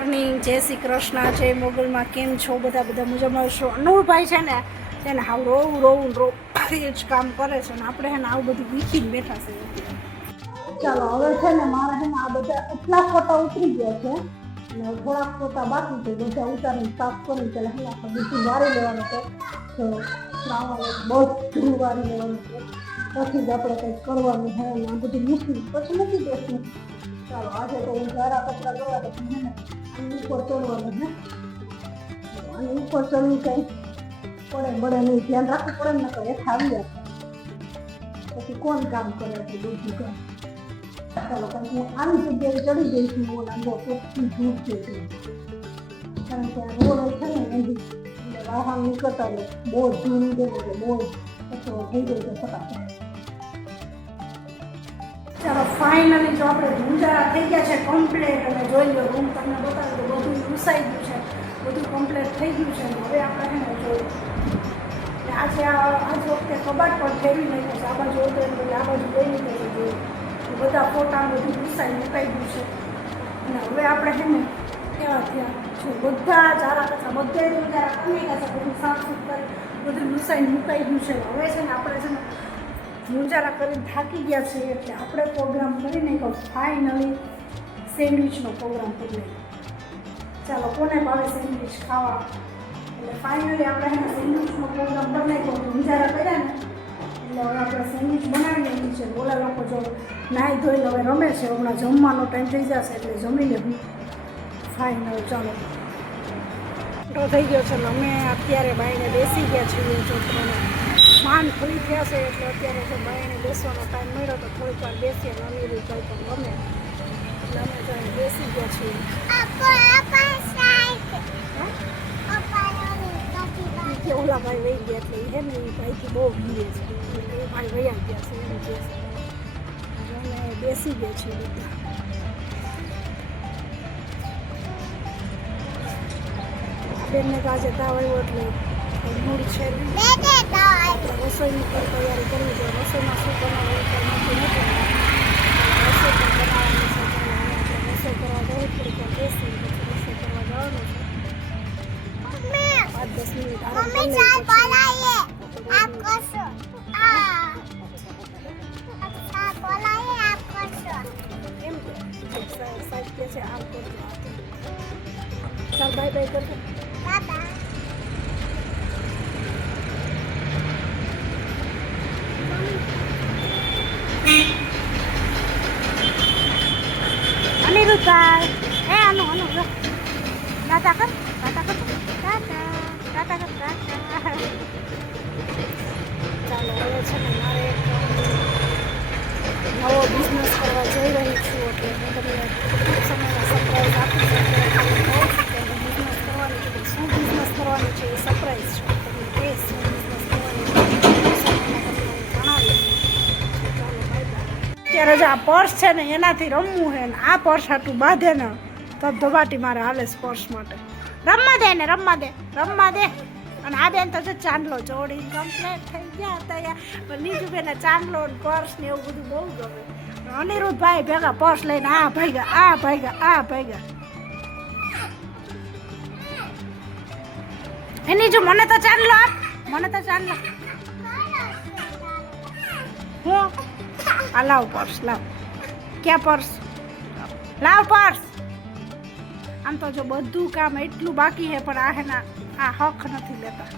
Morning, જય શ્રી કૃષ્ણ, જય મોગલમાં. કેમ છો બધા? બધા મજામાં છો? અનુરભાઈ છે ને તેને હાવ રોવું એ જ કામ કરે છે ને આપણે છે ને આવું બધું વીખીને બેઠા છે. ચાલો હવે છે ને મારે છે ને આ બધા એટલા ફોટા ઉતરી ગયા છે અને થોડાક ફોટા બાકી છે. બધા ઉતારીને સાફ કરી પેલા આપણે બધું વારી લેવાનું છે. તો બધું વારી લેવાનું છે પછી જ આપણે કંઈક કરવાનું છે. આ બધું મૂકી પછી મૂકી દેશું. ચાલો આજે તો હું સારા કચરા કરવા તો આની ઉપર ચડવાનું છે. આની ઉપર ચડવું કંઈ પડે નહીં, ધ્યાન રાખવું પડે ને નકર હેઠ આવી જાય પછી કોણ કામ કરે છે બધું કામ. ચાલો કારણ હું આની જગ્યાએ ચડી જઈ છું. હું આંબો ચોખ્ખી ધૂપ છે કારણ કે આ રોડ છે ને એની એટલે વાહન નીકળતા હોય બહુ ધૂળ નીકળે એટલે બહુ કચરો થઈ જાય છે ફટાફટ. ચાલો ફાઇનલી જો આપણે ધૂંધારા થઈ ગયા છે કમ્પ્લીટ અને જોઈ લો રૂમ તમને બતાવી દો બધું ઘૂસાઈ ગયું છે, બધું કમ્પ્લીટ થઈ ગયું છે. હવે આપણે છે ને જોયું આજે આજ વખતે કબાટ પણ ફેરવી નાખ્યો છે. આ બાજુ હતો એટલે આ બાજુ લઈ લીધો છે. જોયું બધા ફોટા બધું ઘૂસાઈ મુકાઈ ગયું છે અને હવે આપણે છે ને કેવા થયા જો બધા ચારા કચરા બધે ધૂંધારા કમી ગયા છે. બધું સાફ સુફ કરી બધું ઘૂસાઈને મુકાઈ ગયું છે. હવે છે ને આપણે છે ને ધૂંજારા કરીને થાકી ગયા છે એટલે આપણે પ્રોગ્રામ કરીને કહો ફાઇનલી સેન્ડવિચનો પ્રોગ્રામ કરી લઈએ. ચાલો કોને ભાવે સેન્ડવિચ ખાવા એટલે ફાઇનલી આપણે એને સેન્ડવિચનો પ્રોગ્રામ કરી નાખ્યો. ધૂંજારા કર્યા ને એટલે હવે આપણે સેન્ડવિચ બનાવી લઈએ છીએ. ઓલા લોકો જો નાહી ધોઈને હવે રમે છે. હમણાં જમવાનો ટાઈમ થઈ જશે એટલે જમી લેવું ફાઇનલ. ચાલો તો થઈ ગયો છે ને અમે અત્યારે બાઈને બેસી ગયા છીએ. છોકરાને માન ખુલી થયા છે એટલે અત્યારે જો બાઈને બેસવાનો ટાઈમ મળ્યો તો થોડીક વાર બેસીએ અને અમીરી કંઈ પણ ગમે એટલે અમે જઈને બેસી ગયા છીએ. કે ઓલા ભાઈ વહી ગયા એટલે હે ને એ ભાઈથી બહુ ભીડે છે એટલે એ ભાઈ વયા ગયા છે એમ કે અમે બેસી ગયા છીએ બધા. બેનને તો આજે તાવ આવ્યો એટલે મૂડ છે રસોઈની પણ તૈયારી કરવી જોઈએ. રસોઈમાં શું બનાવવું નક્કી નથી. રસોઈ પણ બનાવવાની છે. રસોઈ કરવા જવું થોડીક વાર બેસી પછી રસોઈ કરવા જવાનું છે. 5-10 મિનિટ આરામ કરી એમ કે સાહેબ કે છે આમ કરજો. ચાલ બાય બાય કરજો. અનિરુદ્ધભાઈ હે આનું જો ટાટા કર ટાટા કર. ચાલો હવે છે ને મારે એક નવો બિઝનેસ કરવા જઈ રહી છું એટલે હું તમને ટૂંક સમયમાં સરપ્રાઈઝ આપી છું. બિઝનેસ કરવાની છે. શું બિઝનેસ કરવાની છે એ સરપ્રાઈઝ છે. તમને કહીશ શું બિઝનેસ કરવાની છે જણાવીશ. ચાલો બાય બાય. અત્યારે જો આ પર્સ છે ને એનાથી રમવું છે ને આ પર્સ આટલું બાંધે ને ધબધબાટી મારે હાલે પર્સ માટે. રમવા દે અને આ બેન તો જો ચાંદલો ચોડી કમ્પ્લેટ થઈ ગયા હતા. પણ નીચું બેને ચાંદલો પર્સ ને એવું બધું બહુ ગમે. અનિરુદ્ધભાઈ ભેગા પર્સ લઈને આ ભાગ્યા. એની જો મને તો ચાંદલો આપ. હું આ લાવ પર્સ લાવ. ક્યાં પર્સ લાવ પર્સ. આમ તો જો બધું કામ એટલું બાકી છે પણ આ હેના આ હક નથી લેતા.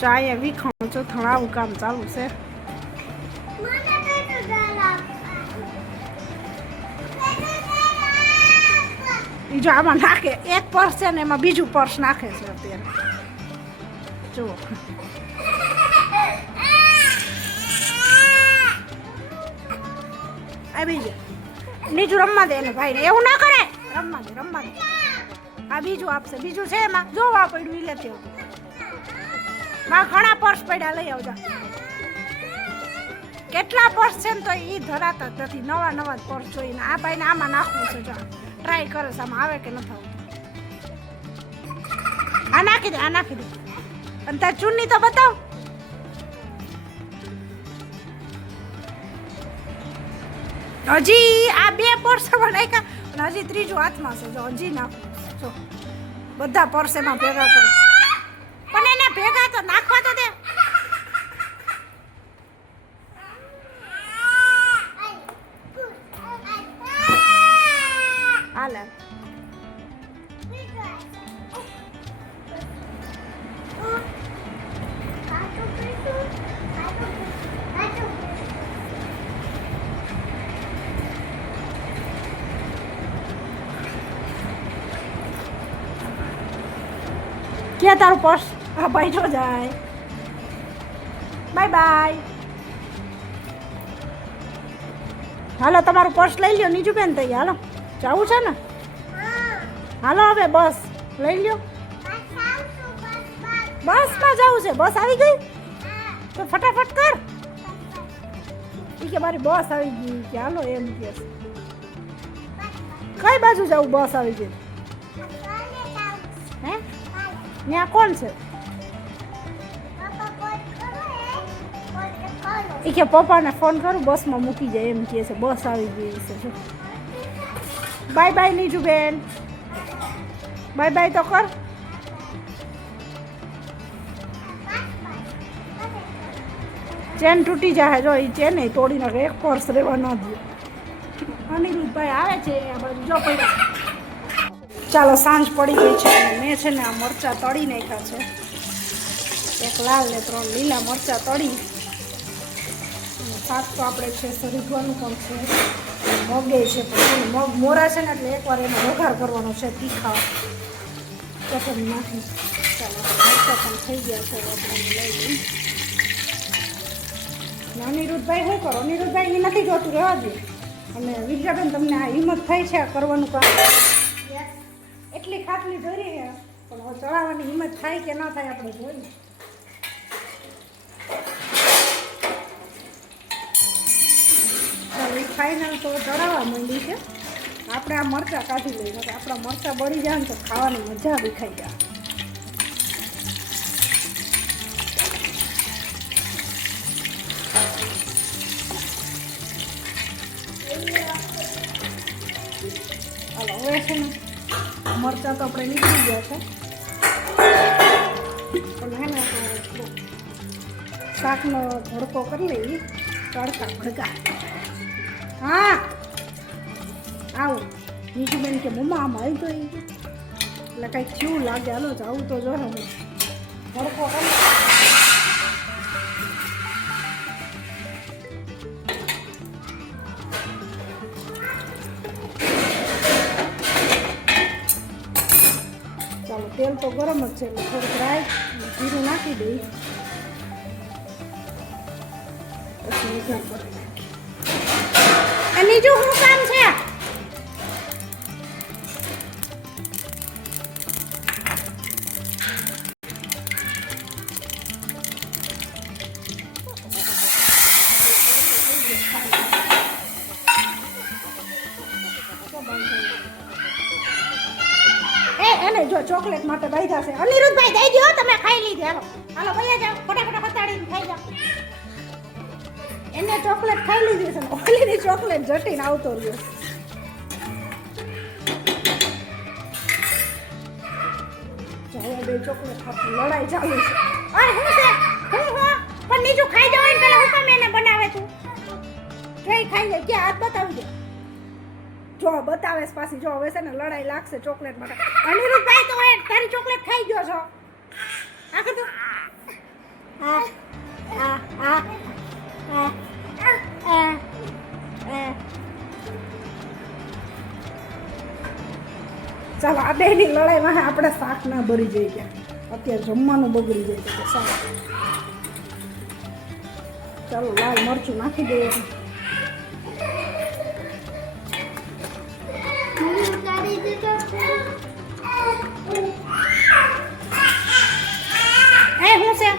ચાય વીખણ ચોથણ આવું કામ ચાલુ છે. જો આમાં નાખે એક પર્સ છે ને એમાં બીજું પર્સ નાખે છે અત્યારે જુઓ. આવી જાય બીજું રમવા દે ને ભાઈ ને એવું ના કરે. રમવા દે આ બીજું આપશે. બીજું છે એમાં જોવા પડ્યું ઈ લેતી આવતું. માં ઘણા પર્સ પડ્યા લઈ આવજા. કેટલા પર્સ છે ને તો એ ધરાતા જ નથી. નવા પર્સ જોઈને આ ભાઈને આમાં નાખવું છે. જો ટ્રાય કરે છે આમાં આવે કે નથી આવતું. આ નાખી દે અને તાર ચૂનની તો બતાવ. હજી આ 2 પર્સમાં નાખ્યા અને હજી ત્રીજું હાથમાં છે. જો હજી નાખો જો બધા પર્સ એમાં ભેગા કરો પણ એને ભેગા તો નાખવા તો દે. હાલે ક્યાં તારું પર્સ? હા ભાઈ જો જાય. Bye bye. હાલો તમારું પર્સ લઈ લ્યો નીજુ બેન. તઈ હાલો જવું છે ને? હાલો હવે બસ લઈ લ્યો. બસમાં જવું છે? બસ આવી ગઈ તો ફટાફટ કર. એ કે મારી બસ આવી ગઈ કે હાલો એમ કે. કઈ બાજુ જવું? બસ આવી ગઈ. હે ત્યાં કોણ છે? એ કે પપ્પાને ફોન કરું બસમાં મૂકી જાય એમ કહે છે. બસ આવી ગઈ છે. જો બાય બાય નીજુ બેન. બાય બાય તો કર. ચેન તૂટી જાય. જો એ ચેન તોડી નાખે. એક પર્સ રહેવા ન દે. અનિરુદ્ધભાઈ આવે છે આ બાજુ. જો પડ્યા. ચાલો સાંજ પડી ગઈ છે. મેં છે ને આ મરચાં તળી નાખ્યા છે. એક લાલ ને 3 લીલા મરચાં તળી. શાક તો આપણે છે સરીગવાનું પણ છે. મગે છે પણ મગ મોરા છે ને એટલે એકવાર એનો વઘાર કરવાનો છે તીખા ચટણી નાખી. ચાલો મરચાં પણ થઈ ગયા છે. આપણે લઈ લઈએ. અનિરુદ્ધભાઈ શું કરો? અનિરુદ્ધભાઈ એ નથી જોતું રહેવા દે. અને વિદ્યાબેન તમને આ હિંમત થઈ છે કરવાનું કામ? એટલી ખાટલી ધરી છે પણ હવે ચડાવવાની હિંમત થાય કે ના થાય આપણે જોઈએ. ચાલો એ ફાઇનલ તો ચડાવવા માંડી છે. આપણે આ મરચાં કાઢી લઈએ. આપણા મરચાં બળી જાય ને તો ખાવાની મજા આવી ખાઈ જાય. હાલો હવે છે ને મરચાં તો આપણે નીકળી ગયા છે પણ હે ને શાકનો ભડકો કરી લઈએ. તડકા ભડકા. હા આવું નીચુબેન કે મમ્મા આમ આવી તો એટલે કંઈક થયું લાગે. હાલો આવું તો જો હું ભડકો કરી. ચાલો તેલ તો ગરમ જ છે એટલે થોડુંક રાઈ જીરું નાખી દઈ. પછી વઘાર કરી નાખી. અને જો શું કામ છે? એને જો ચોકલેટ માટે બાંધ્યા છે. અનિરુદ્ધભાઈ દઈ દો તમે ખાઈ લીધી. હાલો હાલો ભૈયા જાઓ ફટાફટ પતાડીને ખાઈ જાઓ. એને ચોકલેટ ખાઈ લીધી છે ને ઓલીની ચોકલેટ જટીને આવતો રહ્યો. ચાલો બે ચોકલેટ ખાતી લડાઈ ચાલુ છે. અરે હું છે હું પણ નીચું ખાઈ જાવ ને પેલા હું એને બનાવે તું કઈ ખાઈ જાય કે હાથ બતાવી દે. જો બતાવે પાછી. જો હવે છે ને લડાઈ લાગશે ચોકલેટ માટે. અનિરુદ્ધભાઈ તો તારી ચોકલેટ ખાઈ ગયો છો. આ કીધું હા હા હા ચાલો આ બેની લડાઈમાં આપણે શાક ના ભરી જઈ ગયા. અત્યારે જમવાનું બગડી જાય છે શાક. ચાલો લાલ મરચું નાખી દઈએ. હું છે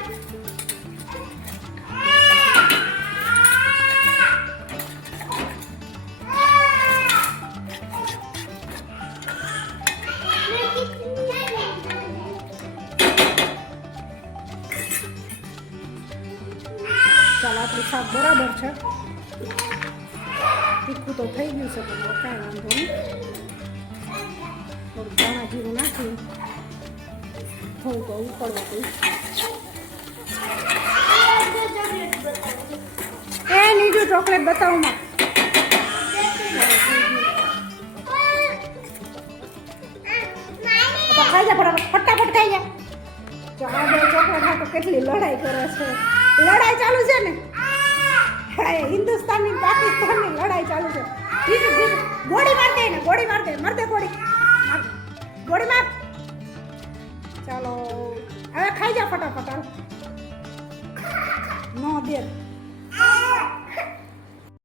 ચાલો આપણું શાક બરાબર છે. તીખું તો થઈ ગયું છે પણ હવે કાંઈ વાંધો નહીં. થોડું ધાણા જીરું નાખી થોડુંક ઉકળવા દઈશ. એ નીજુ ચોકલેટ બતાવું માં. તો ખાઈ જા ફટાફટ ખાઈ જા. જો આ બે ચોકલેટ હા તો કેટલી લડાઈ કરે છે. લડાઈ ચાલુ છે ને. હા હિન્દુસ્તાની પાકિસ્તાનની લડાઈ ચાલુ છે. ગોળી માર દે ને ગોળી માર દે ગોળી ગોળી માર. ચાલો હવે ખાઈ જા ફટાફટ. નો દે